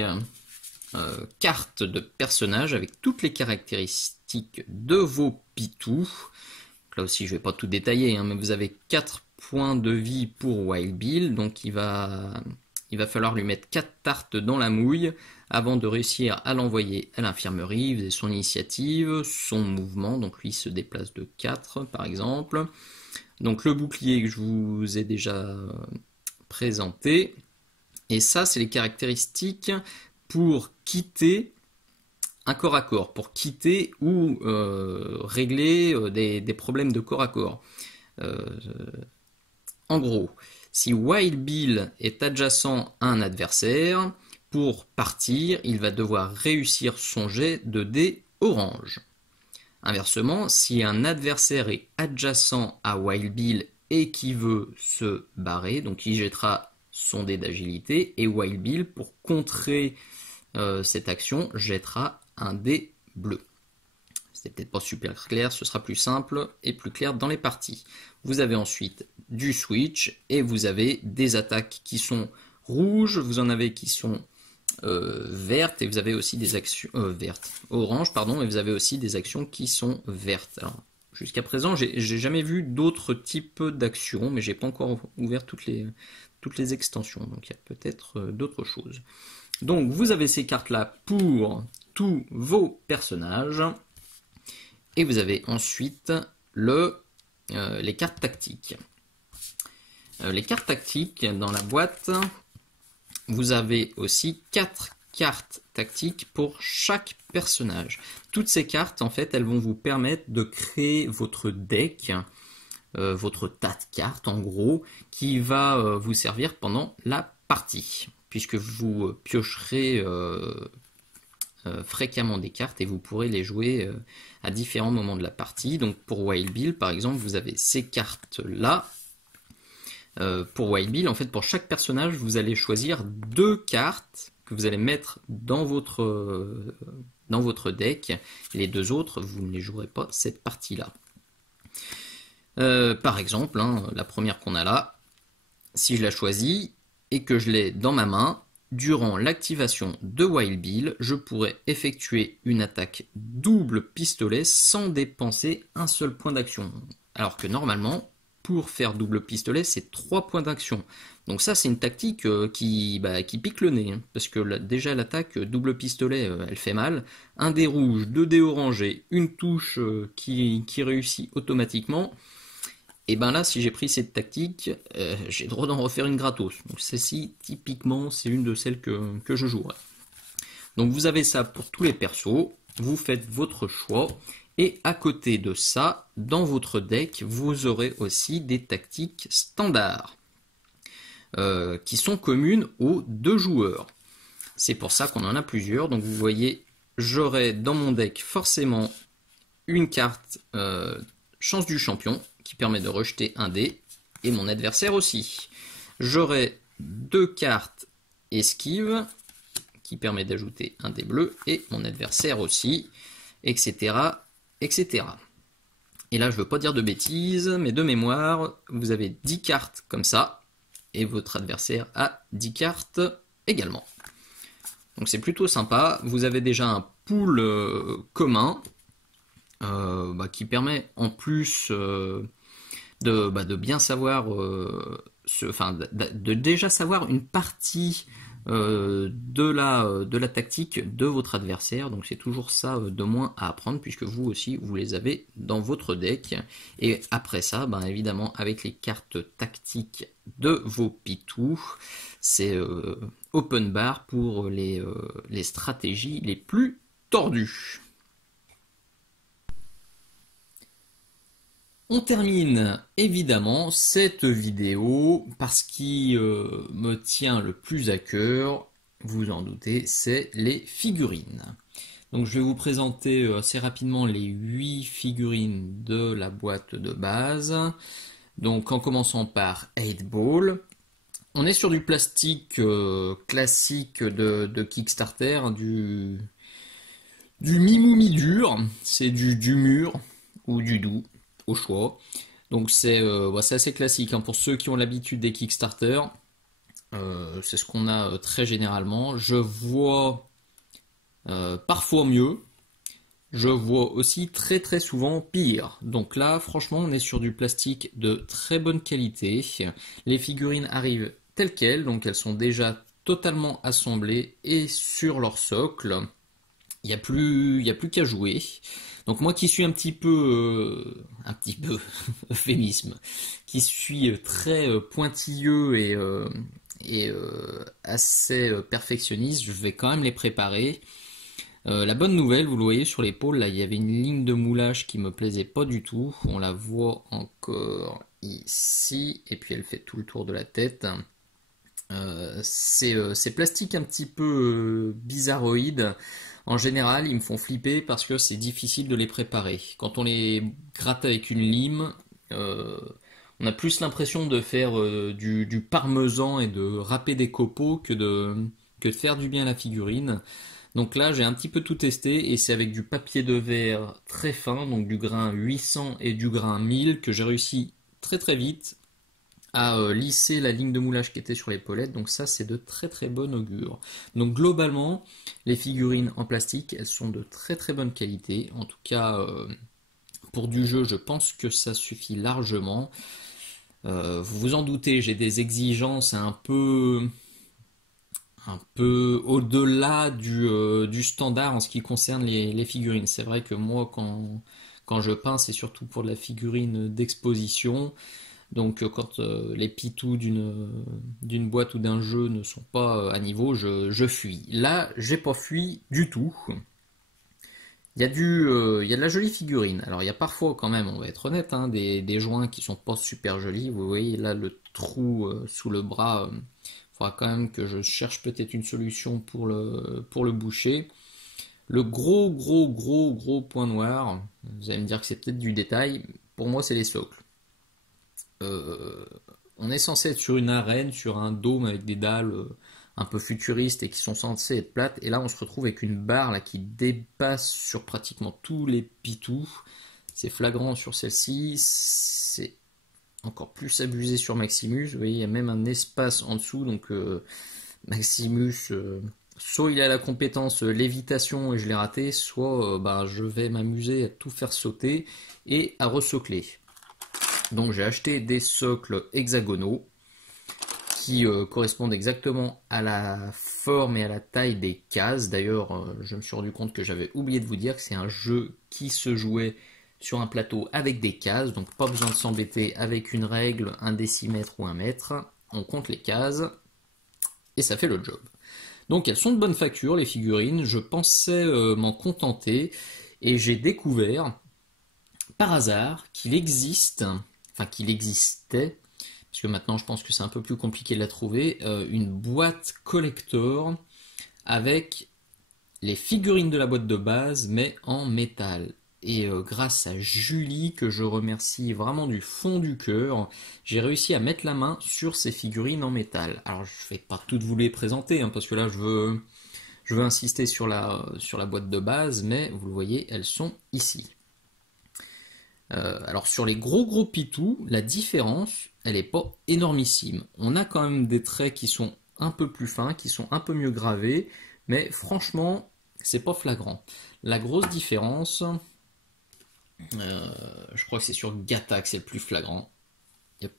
cartes de personnages avec toutes les caractéristiques de vos pitous. Là aussi je ne vais pas tout détailler, mais vous avez 4 points de vie pour Wild Bill, donc il va falloir lui mettre 4 tartes dans la mouille avant de réussir à l'envoyer à l'infirmerie. Vous avez son initiative, son mouvement, donc lui il se déplace de 4 par exemple. Donc le bouclier que je vous ai déjà présenté. Et ça, c'est les caractéristiques pour quitter un corps à corps, pour quitter ou régler des problèmes de corps à corps. En gros, si Wild Bill est adjacent à un adversaire, pour partir, il va devoir réussir son jet de dés orange. Inversement, si un adversaire est adjacent à Wild Bill et qui veut se barrer, donc il jettera son dé d'agilité, et Wild Bill, pour contrer cette action, jettera un dé bleu. C'était peut-être pas super clair, ce sera plus simple et plus clair dans les parties. Vous avez ensuite du switch, et vous avez des attaques qui sont rouges, vous en avez qui sont verte, et vous avez aussi des actions orange, pardon, et vous avez aussi des actions qui sont vertes. Alors, jusqu'à présent, j'ai jamais vu d'autres types d'actions, mais j'ai pas encore ouvert toutes les extensions, donc il y a peut-être d'autres choses. Donc vous avez ces cartes-là pour tous vos personnages, et vous avez ensuite les cartes tactiques. Les cartes tactiques dans la boîte. Vous avez aussi 4 cartes tactiques pour chaque personnage. Toutes ces cartes, en fait, elles vont vous permettre de créer votre deck, votre tas de cartes, en gros, qui va vous servir pendant la partie, puisque vous piocherez fréquemment des cartes et vous pourrez les jouer à différents moments de la partie. Donc pour Wild Bill, par exemple, vous avez ces cartes-là. Pour Wild Bill, en fait, pour chaque personnage, vous allez choisir 2 cartes que vous allez mettre dans votre deck. Et les 2 autres, vous ne les jouerez pas cette partie-là. Par exemple, la première qu'on a là, si je la choisis et que je l'ai dans ma main, durant l'activation de Wild Bill, je pourrais effectuer une attaque double pistolet sans dépenser un seul point d'action. Alors que normalement, pour faire double pistolet, c'est 3 points d'action. Donc ça, c'est une tactique qui pique le nez, parce que déjà l'attaque double pistolet, elle fait mal. Un dé rouge, 2 dés orangés, une touche qui réussit automatiquement. Et ben là, si j'ai pris cette tactique, j'ai le droit d'en refaire une gratos. Donc celle-ci, typiquement, c'est une de celles que je jouerai. Donc vous avez ça pour tous les persos, vous faites votre choix. Et à côté de ça, dans votre deck, vous aurez aussi des tactiques standards qui sont communes aux 2 joueurs. C'est pour ça qu'on en a plusieurs. Donc vous voyez, j'aurai dans mon deck forcément une carte chance du champion qui permet de rejeter un dé, et mon adversaire aussi. J'aurai 2 cartes esquive qui permet d'ajouter un dé bleu, et mon adversaire aussi, etc. etc. Et là, je ne veux pas dire de bêtises, mais de mémoire, vous avez 10 cartes comme ça, et votre adversaire a 10 cartes également. Donc c'est plutôt sympa. Vous avez déjà un pool commun qui permet en plus de bien savoir, de déjà savoir une partie de la tactique de votre adversaire. Donc c'est toujours ça de moins à apprendre puisque vous aussi vous les avez dans votre deck. Et après ça, ben évidemment avec les cartes tactiques de vos pitous, c'est open bar pour les stratégies les plus tordues. On termine évidemment cette vidéo par ce qui me tient le plus à cœur, vous en doutez, c'est les figurines. Donc je vais vous présenter assez rapidement les 8 figurines de la boîte de base. Donc en commençant par 8 Ball. On est sur du plastique classique de Kickstarter, du mi-mou mi-dur, c'est du mûr ou du doux au choix. Donc c'est assez classique hein. Pour ceux qui ont l'habitude des Kickstarter, c'est ce qu'on a très généralement. Je vois parfois mieux, je vois aussi très très souvent pire. Donc là franchement on est sur du plastique de très bonne qualité. Les figurines arrivent telles quelles, donc elles sont déjà totalement assemblées et sur leur socle. Il n'y a plus qu'à jouer. Donc moi qui suis un petit peu euphémisme, qui suis très pointilleux et assez perfectionniste, je vais quand même les préparer. La bonne nouvelle, vous le voyez sur l'épaule, là il y avait une ligne de moulage qui me plaisait pas du tout. On la voit encore ici, et puis elle fait tout le tour de la tête. Ces plastiques un petit peu bizarroïdes, en général, ils me font flipper parce que c'est difficile de les préparer. Quand on les gratte avec une lime, on a plus l'impression de faire du parmesan et de râper des copeaux que de faire du bien à la figurine. Donc là, j'ai un petit peu tout testé et c'est avec du papier de verre très fin, donc du grain 800 et du grain 1000, que j'ai réussi très très vite à lisser la ligne de moulage qui était sur l'épaulette, donc ça c'est de très très bon augure. Donc globalement, les figurines en plastique, elles sont de très très bonne qualité, en tout cas pour du jeu je pense que ça suffit largement. Vous vous en doutez, j'ai des exigences un peu au-delà du standard en ce qui concerne les figurines. C'est vrai que moi quand je peins c'est surtout pour de la figurine d'exposition. Donc quand les pitous d'une boîte ou d'un jeu ne sont pas à niveau, je fuis. Là, j'ai pas fui du tout. Il y a de la jolie figurine. Alors il y a parfois quand même, on va être honnête, hein, des joints qui sont pas super jolis. Vous voyez là le trou sous le bras. Faudra quand même que je cherche peut-être une solution pour le boucher. Le gros point noir, vous allez me dire que c'est peut-être du détail. Pour moi, c'est les socles. On est censé être sur une arène, sur un dôme avec des dalles un peu futuristes et qui sont censées être plates, et là on se retrouve avec une barre là, qui dépasse sur pratiquement tous les pitous. C'est flagrant sur celle-ci, c'est encore plus abusé sur Maximus. Vous voyez, il y a même un espace en dessous, donc Maximus, soit il a la compétence lévitation et je l'ai raté, soit je vais m'amuser à tout faire sauter et à resocler. Donc j'ai acheté des socles hexagonaux qui correspondent exactement à la forme et à la taille des cases. D'ailleurs, je me suis rendu compte que j'avais oublié de vous dire que c'est un jeu qui se jouait sur un plateau avec des cases, donc pas besoin de s'embêter avec une règle, un décimètre ou un mètre. On compte les cases et ça fait le job. Donc elles sont de bonne facture les figurines, je pensais m'en contenter et j'ai découvert par hasard qu'il existait, parce que maintenant je pense que c'est un peu plus compliqué de la trouver, une boîte collector avec les figurines de la boîte de base mais en métal. Et grâce à Julie, que je remercie vraiment du fond du cœur, j'ai réussi à mettre la main sur ces figurines en métal. Alors je ne vais pas toutes vous les présenter, hein, parce que là je veux insister sur la boîte de base, mais vous le voyez, elles sont ici. Alors sur les gros pitous, la différence, elle n'est pas énormissime. On a quand même des traits qui sont un peu plus fins, qui sont un peu mieux gravés, mais franchement, c'est pas flagrant. La grosse différence, je crois que c'est sur Gata que c'est le plus flagrant. Yep.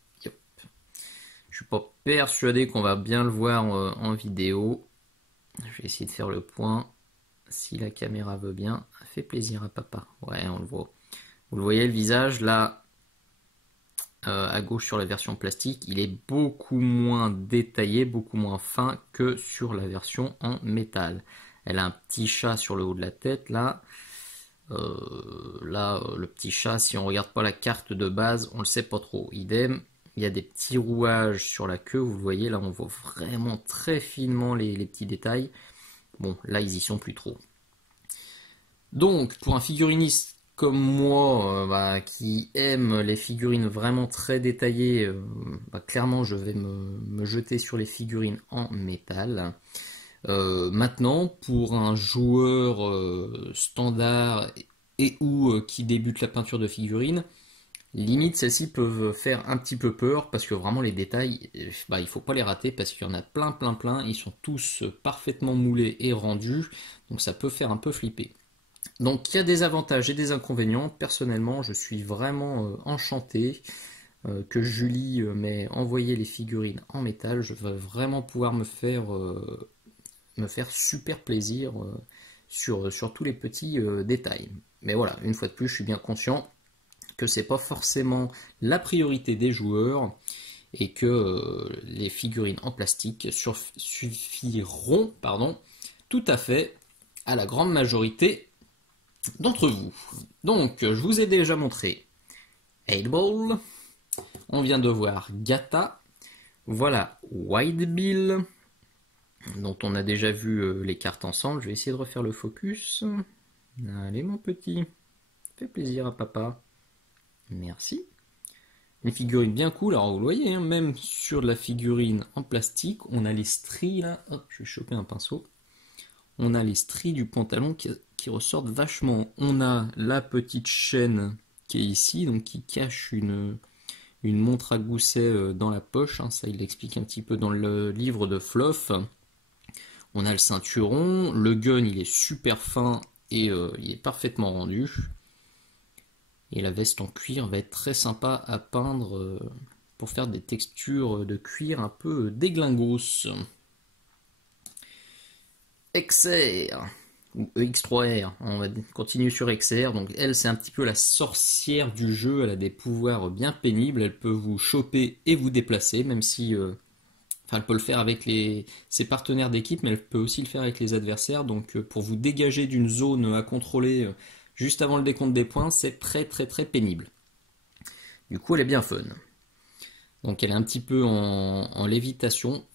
Je suis pas persuadé qu'on va bien le voir en vidéo. Je vais essayer de faire le point. Si la caméra veut bien, ça fait plaisir à papa. Ouais, on le voit. Vous le voyez, le visage, là, à gauche sur la version plastique, il est beaucoup moins détaillé, beaucoup moins fin que sur la version en métal. Elle a un petit chat sur le haut de la tête, là. Le petit chat, si on regarde pas la carte de base, on le sait pas trop. Idem, il y a des petits rouages sur la queue, vous le voyez, là on voit vraiment très finement les petits détails. Bon, là ils y sont plus trop. Donc, pour un figuriniste comme moi, qui aime les figurines vraiment très détaillées, clairement je vais me jeter sur les figurines en métal. Maintenant, pour un joueur standard et ou qui débute la peinture de figurines, limite celles-ci peuvent faire un petit peu peur parce que vraiment les détails, il faut pas les rater parce qu'il y en a plein, ils sont tous parfaitement moulés et rendus, donc ça peut faire un peu flipper. Donc il y a des avantages et des inconvénients. Personnellement, je suis vraiment enchanté que Julie m'ait envoyé les figurines en métal. Je vais vraiment pouvoir me faire super plaisir sur tous les petits détails. Mais voilà, une fois de plus, je suis bien conscient que c'est pas forcément la priorité des joueurs et que les figurines en plastique suffiront tout à fait à la grande majorité d'entre vous. Donc, je vous ai déjà montré 8Ball, on vient de voir Gata, voilà White Bill, dont on a déjà vu les cartes ensemble. Je vais essayer de refaire le focus. Allez mon petit, fait plaisir à papa. Merci. Une figurine bien cool, alors vous le voyez, hein, même sur la figurine en plastique, on a les stries là, hop, je vais choper un pinceau. On a les stries du pantalon qui ressortent vachement. On a la petite chaîne qui est ici, donc qui cache une montre à gousset dans la poche, hein, ça il l'explique un petit peu dans le livre de Fluff. On a le ceinturon, le gun il est super fin et il est parfaitement rendu. Et la veste en cuir va être très sympa à peindre pour faire des textures de cuir un peu déglingos. XR ou EX3R, on va continuer sur XR. Donc elle c'est un petit peu la sorcière du jeu, elle a des pouvoirs bien pénibles, elle peut vous choper et vous déplacer, même si elle peut le faire avec ses partenaires d'équipe, mais elle peut aussi le faire avec les adversaires. Donc pour vous dégager d'une zone à contrôler juste avant le décompte des points, c'est très pénible. Du coup elle est bien fun. Donc elle est un petit peu en lévitation.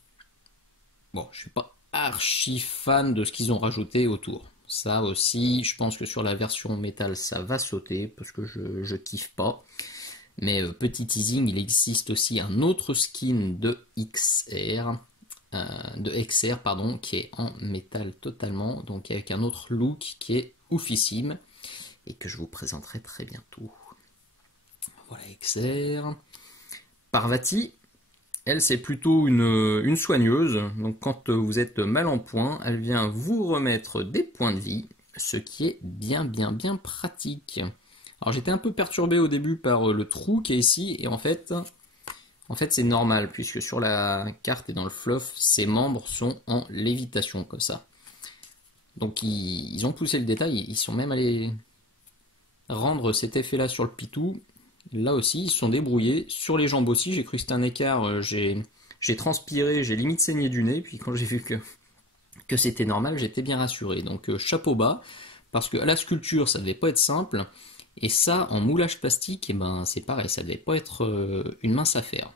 Bon, je suis pas archi fan de ce qu'ils ont rajouté autour. Ça aussi, je pense que sur la version métal, ça va sauter parce que je kiffe pas. Mais petit teasing, il existe aussi un autre skin de XR, qui est en métal totalement, donc avec un autre look qui est oufissime et que je vous présenterai très bientôt. Voilà XR. Parvati. Elle, c'est plutôt une soigneuse, donc quand vous êtes mal en point, elle vient vous remettre des points de vie, ce qui est bien pratique. Alors j'étais un peu perturbé au début par le trou qui est ici, et en fait c'est normal, puisque sur la carte et dans le fluff, ses membres sont en lévitation, comme ça. Donc ils ont poussé le détail, ils sont même allés rendre cet effet-là sur le pitou. Là aussi, ils se sont débrouillés. Sur les jambes aussi, j'ai cru que c'était un écart. J'ai transpiré, j'ai limite saigné du nez. Puis quand j'ai vu que c'était normal, j'étais bien rassuré. Donc chapeau bas, parce que à la sculpture, ça devait pas être simple. Et ça, en moulage plastique, c'est pareil, ça devait pas être une mince affaire.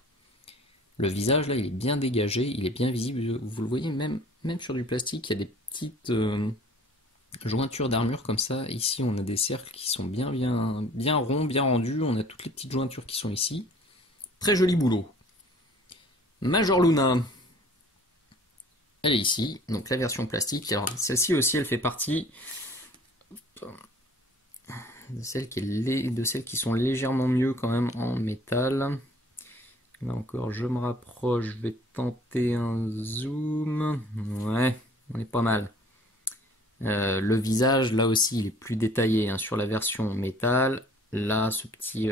Le visage, là, il est bien dégagé, il est bien visible. Vous le voyez, même sur du plastique, il y a des petites jointures d'armure comme ça. Ici on a des cercles qui sont bien ronds, bien rendus, on a toutes les petites jointures qui sont ici. Très joli boulot. Major Luna, elle est ici, donc la version plastique. Alors celle-ci aussi, elle fait partie de celles qui sont légèrement mieux quand même en métal. Là encore, je me rapproche, je vais tenter un zoom. Ouais, on est pas mal. Le visage, là aussi, il est plus détaillé hein, sur la version métal. Là, ce petit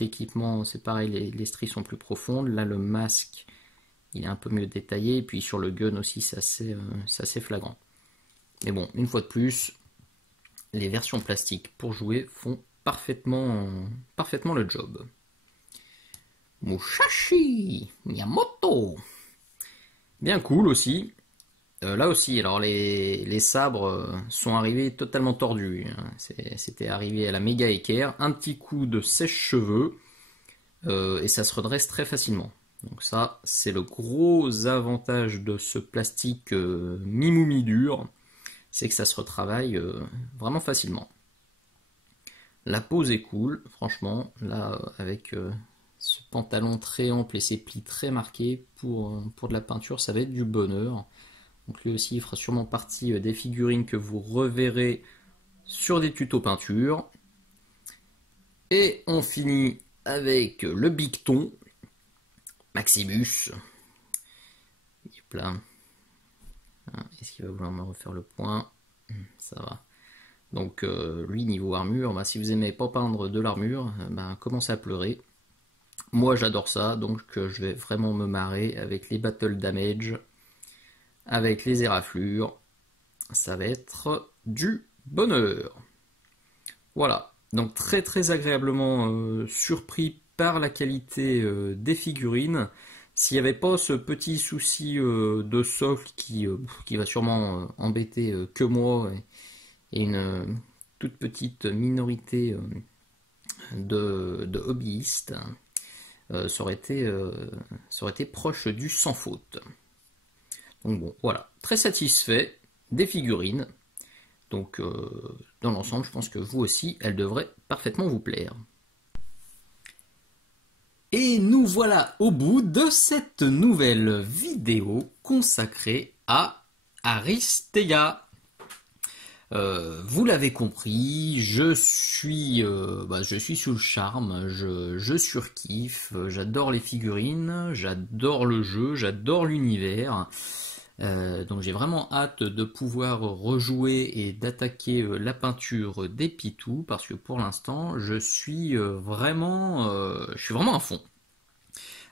équipement, c'est pareil, les stries sont plus profondes. Là, le masque il est un peu mieux détaillé, et puis sur le gun aussi, c'est assez flagrant. Mais bon, une fois de plus, les versions plastiques pour jouer font parfaitement le job. Musashi Miyamoto. Bien cool aussi. Là aussi, alors les sabres sont arrivés totalement tordus. C'était arrivé à la méga équerre. Un petit coup de sèche-cheveux et ça se redresse très facilement. Donc ça, c'est le gros avantage de ce plastique mi-mou mi-dur. C'est que ça se retravaille vraiment facilement. La pose est cool, franchement. Là, avec ce pantalon très ample et ses plis très marqués, pour de la peinture, ça va être du bonheur. Donc lui aussi, il fera sûrement partie des figurines que vous reverrez sur des tutos peinture. Et on finit avec le Bicton, Maximus. Hop là. Est-ce qu'il va vouloir me refaire le point? Ça va. Donc lui, niveau armure, si vous n'aimez pas peindre de l'armure, commencez à pleurer. Moi j'adore ça, donc je vais vraiment me marrer avec les battle damage, avec les éraflures. Ça va être du bonheur. Voilà, donc très très agréablement surpris par la qualité des figurines. S'il n'y avait pas ce petit souci de socle qui va sûrement embêter que moi et une toute petite minorité de hobbyistes, ça aurait été proche du sans faute. Donc bon, voilà, très satisfait des figurines. Donc dans l'ensemble, je pense que vous aussi, elles devraient parfaitement vous plaire. Et nous voilà au bout de cette nouvelle vidéo consacrée à Aristega. Vous l'avez compris, je suis sous le charme, je surkiffe, j'adore les figurines, j'adore le jeu, j'adore l'univers. Donc j'ai vraiment hâte de pouvoir rejouer et d'attaquer la peinture des pitous, parce que pour l'instant je suis vraiment à fond.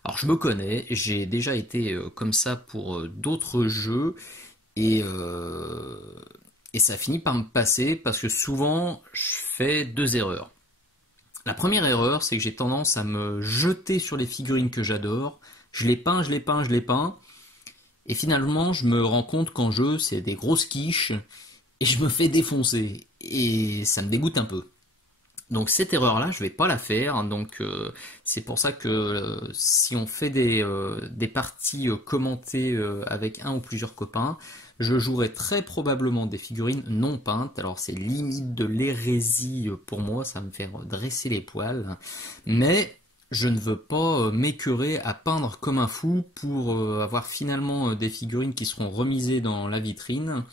Alors je me connais, j'ai déjà été comme ça pour d'autres jeux et ça finit par me passer parce que souvent je fais deux erreurs. La première erreur, c'est que j'ai tendance à me jeter sur les figurines que j'adore, je les peins, et finalement je me rends compte qu'en jeu c'est des grosses quiches et je me fais défoncer et ça me dégoûte un peu. Donc cette erreur là je vais pas la faire, donc c'est pour ça que si on fait des parties commentées avec un ou plusieurs copains, je jouerai très probablement des figurines non peintes. Alors c'est limite de l'hérésie pour moi, ça va me faire dresser les poils, mais je ne veux pas m'écœurer à peindre comme un fou pour avoir finalement des figurines qui seront remisées dans la vitrine,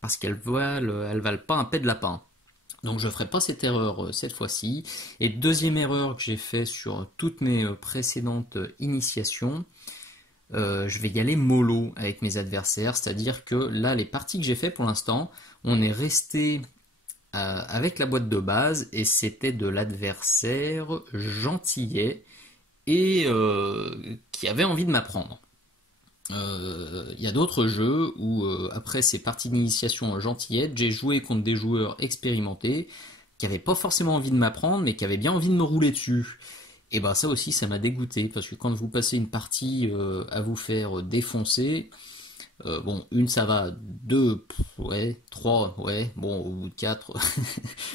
parce qu'elles valent pas un pet de lapin. Donc je ne ferai pas cette erreur cette fois-ci. Et deuxième erreur que j'ai fait sur toutes mes précédentes initiations, je vais y aller mollo avec mes adversaires, c'est-à-dire que là les parties que j'ai fait pour l'instant, on est resté avec la boîte de base et c'était de l'adversaire gentillet et qui avait envie de m'apprendre. Il y a d'autres jeux où après ces parties d'initiation gentillettes, j'ai joué contre des joueurs expérimentés qui n'avaient pas forcément envie de m'apprendre mais qui avaient bien envie de me rouler dessus. Et bah ça aussi ça m'a dégoûté, parce que quand vous passez une partie à vous faire défoncer, bon, une ça va, deux, ouais, trois, ouais, bon, au bout de quatre,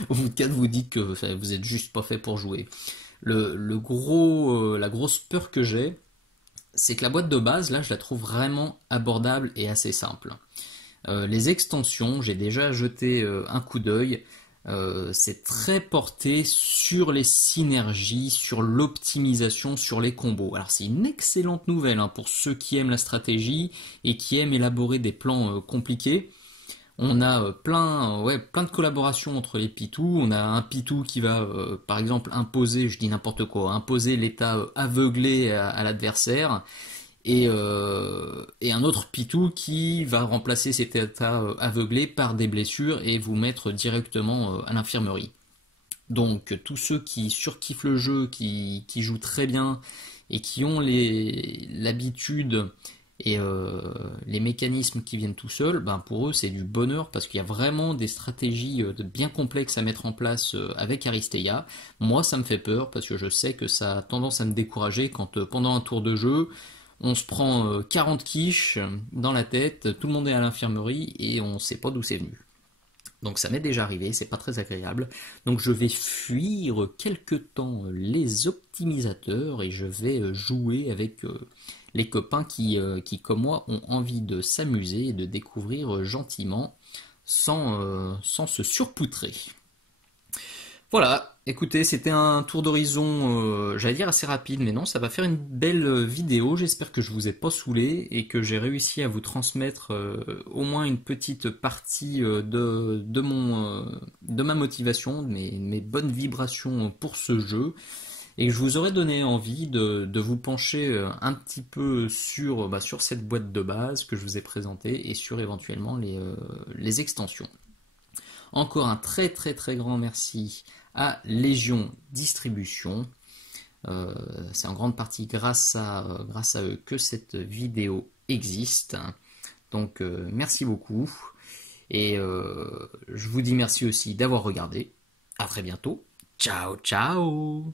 au bout de quatre vous dites que vous êtes juste pas fait pour jouer. La grosse peur que j'ai, c'est que la boîte de base, là, je la trouve vraiment abordable et assez simple. Les extensions, j'ai déjà jeté un coup d'œil. C'est très porté sur les synergies, sur l'optimisation, sur les combos. Alors c'est une excellente nouvelle pour ceux qui aiment la stratégie et qui aiment élaborer des plans compliqués. On a plein de collaborations entre les pitous. On a un pitou qui va par exemple imposer, je dis n'importe quoi, imposer l'état aveuglé à l'adversaire. Et un autre pitou qui va remplacer cet état aveuglé par des blessures et vous mettre directement à l'infirmerie. Donc tous ceux qui surkiffent le jeu, qui jouent très bien et qui ont l'habitude et les mécanismes qui viennent tout seuls, ben pour eux c'est du bonheur parce qu'il y a vraiment des stratégies bien complexes à mettre en place avec Aristeia. Moi ça me fait peur parce que je sais que ça a tendance à me décourager quand pendant un tour de jeu on se prend 40 quiches dans la tête, tout le monde est à l'infirmerie et on ne sait pas d'où c'est venu. Donc ça m'est déjà arrivé, c'est pas très agréable. Donc je vais fuir quelque temps les optimisateurs et je vais jouer avec les copains qui, comme moi, ont envie de s'amuser et de découvrir gentiment sans se surpoutrer. Voilà, écoutez, c'était un tour d'horizon, j'allais dire assez rapide, mais non, ça va faire une belle vidéo. J'espère que je vous ai pas saoulé et que j'ai réussi à vous transmettre au moins une petite partie de ma motivation, de mes bonnes vibrations pour ce jeu. Et que je vous aurais donné envie de vous pencher un petit peu sur cette boîte de base que je vous ai présentée et sur éventuellement les extensions. Encore un très très très grand merci à Légion Distribution. C'est en grande partie grâce à eux que cette vidéo existe. Donc merci beaucoup. Et je vous dis merci aussi d'avoir regardé. À très bientôt. Ciao ciao.